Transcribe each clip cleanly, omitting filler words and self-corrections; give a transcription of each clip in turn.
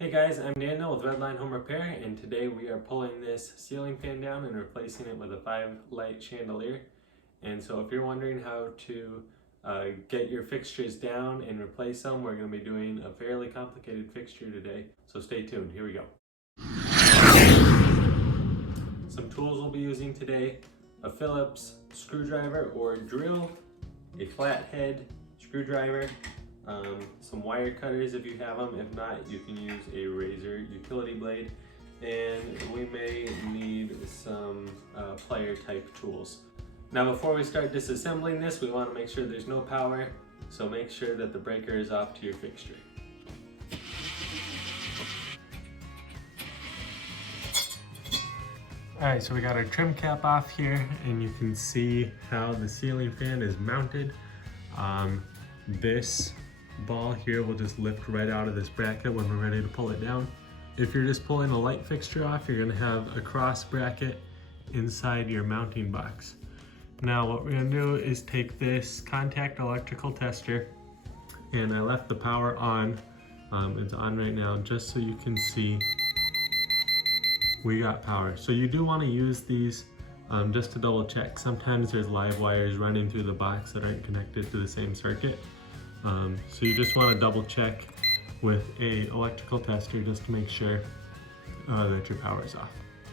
Hey guys, I'm Daniel with RedLine Home Repair, and today we are pulling this ceiling fan down and replacing it with a 5-light chandelier. And so if you're wondering how to get your fixtures down and replace them, we're going to be doing a fairly complicated fixture today. So stay tuned, here we go. Some tools we'll be using today: a Phillips screwdriver or drill, a flathead screwdriver, some wire cutters if you have them. If not, you can use a razor utility blade, and we may need some plier type tools. Now before we start disassembling this, we want to make sure there's no power, so make sure that the breaker is off to your fixture. Alright, so we got our trim cap off here, and you can see how the ceiling fan is mounted. This ball here will just lift right out of this bracket when we're ready to pull it down. If you're just pulling a light fixture off, you're going to have a cross bracket inside your mounting box. Now what we're going to do is take this contact electrical tester, and I left the power on. It's on right now just so you can see we got power. So you do want to use these just to double check. Sometimes there's live wires running through the box that aren't connected to the same circuit. So you just want to double check with a electrical tester just to make sure that your power is off.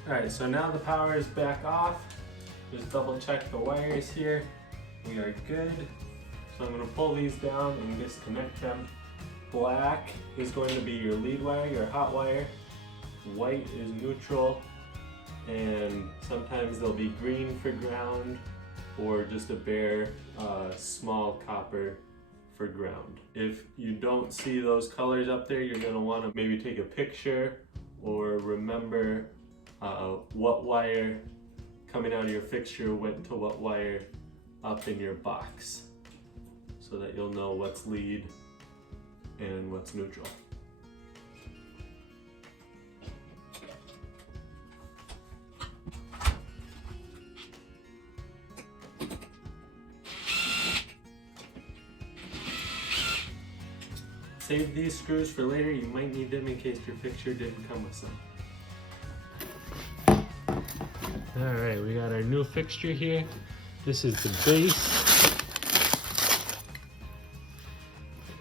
Alright, so now the power is back off. Just double check the wires here. We are good. So I'm going to pull these down and disconnect them. Black is going to be your lead wire, your hot wire. White is neutral, and sometimes they'll be green for ground or just a bare small copper for ground. If you don't see those colors up there, you're going to want to maybe take a picture or remember what wire coming out of your fixture went to what wire up in your box, so that you'll know what's lead and what's neutral. Save these screws for later. You might need them in case your fixture didn't come with some. Alright, we got our new fixture here. This is the base.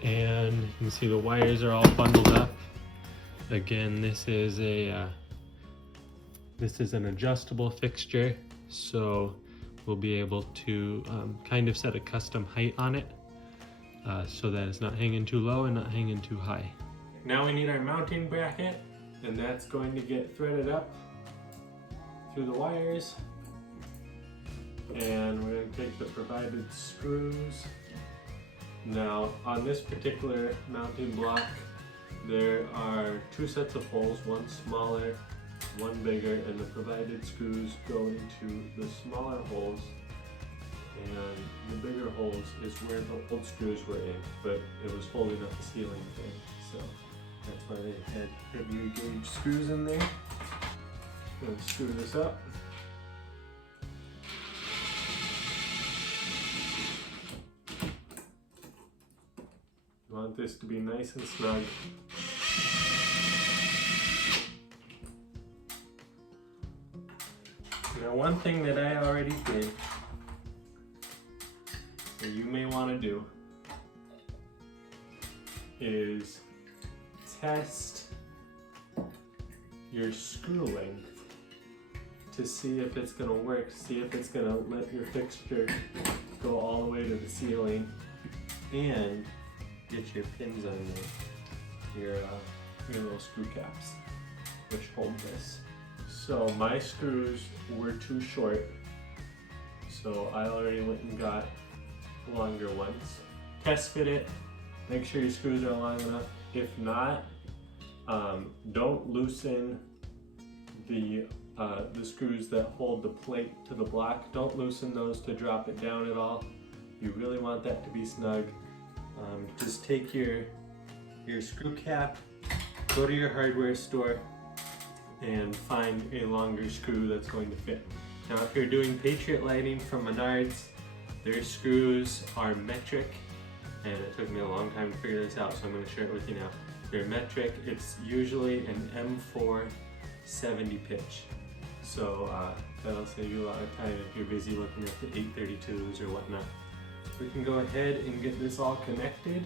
And you can see the wires are all bundled up. Again, this is an adjustable fixture, so we'll be able to kind of set a custom height on it. So that it's not hanging too low and not hanging too high. Now we need our mounting bracket, and that's going to get threaded up through the wires. And we're going to take the provided screws. Now on this particular mounting block, there are two sets of holes, one smaller, one bigger, and the provided screws go into the smaller holes. And the bigger holes is where the old screws were in, but it was holding up the ceiling fan, so that's why they had heavier gauge screws in there. Gonna screw this up. You want this to be nice and snug. Now, one thing that I already did that you may want to do is test your screw length to see if it's going to work, see if it's going to let your fixture go all the way to the ceiling, and get your pins on your little screw caps which hold this. So my screws were too short, so I already went and got longer ones. Test fit it, make sure your screws are long enough. If not, don't loosen the screws that hold the plate to the block. Don't loosen those to drop it down at all. You really want that to be snug. Just take your screw cap, go to your hardware store, and find a longer screw that's going to fit. Now if you're doing Patriot lighting from Menards, their screws are metric, and it took me a long time to figure this out, so I'm going to share it with you now. they're metric. It's usually an M4 70 pitch. So that'll save you a lot of time if you're busy looking at the 832s or whatnot. We can go ahead and get this all connected.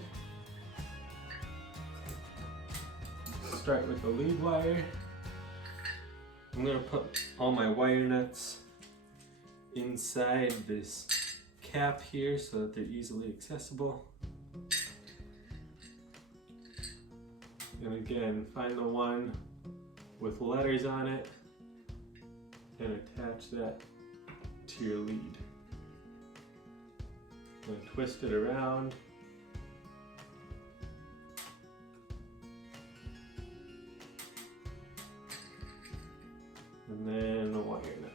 Start with the lead wire. I'm going to put all my wire nuts inside this cap here so that they're easily accessible. And again, find the one with letters on it and attach that to your lead. And twist it around. And then the wire nut.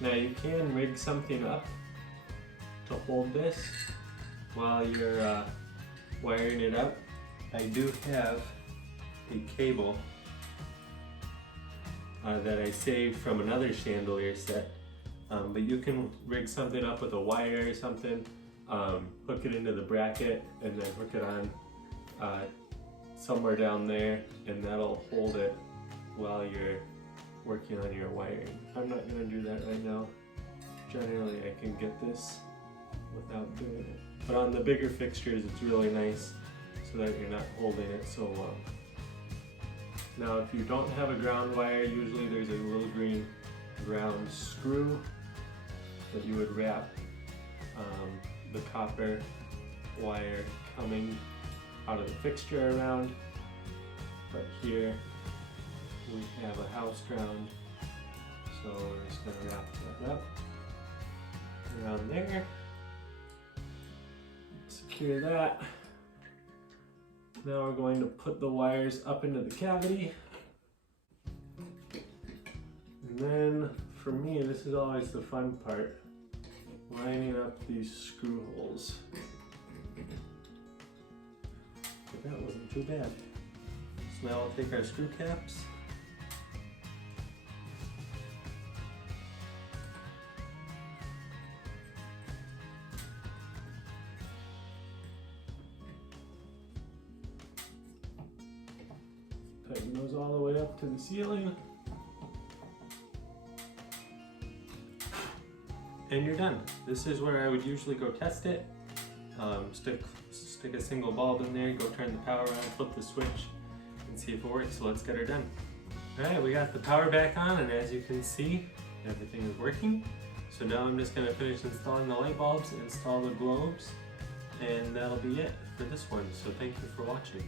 Now you can rig something up to hold this while you're wiring it up. I do have a cable that I saved from another chandelier set, but you can rig something up with a wire or something, hook it into the bracket and then hook it on somewhere down there, and that'll hold it while you're working on your wiring. I'm not going to do that right now. Generally I can get this without doing it, but on the bigger fixtures it's really nice so that you're not holding it so long. Now if you don't have a ground wire, usually there's a little green ground screw that you would wrap the copper wire coming out of the fixture around. But here we have a house ground, so we're just going to wrap that up around there. Secure that. Now we're going to put the wires up into the cavity. And then for me, this is always the fun part, lining up these screw holes. But that wasn't too bad. So now we'll take our screw caps. Tighten those all the way up to the ceiling. And you're done. This is where I would usually go test it. Stick a single bulb in there, go turn the power on, flip the switch, and see if it works. So let's get her done. Alright, we got the power back on, and as you can see, everything is working. So now I'm just going to finish installing the light bulbs, install the globes, and that'll be it for this one. So thank you for watching.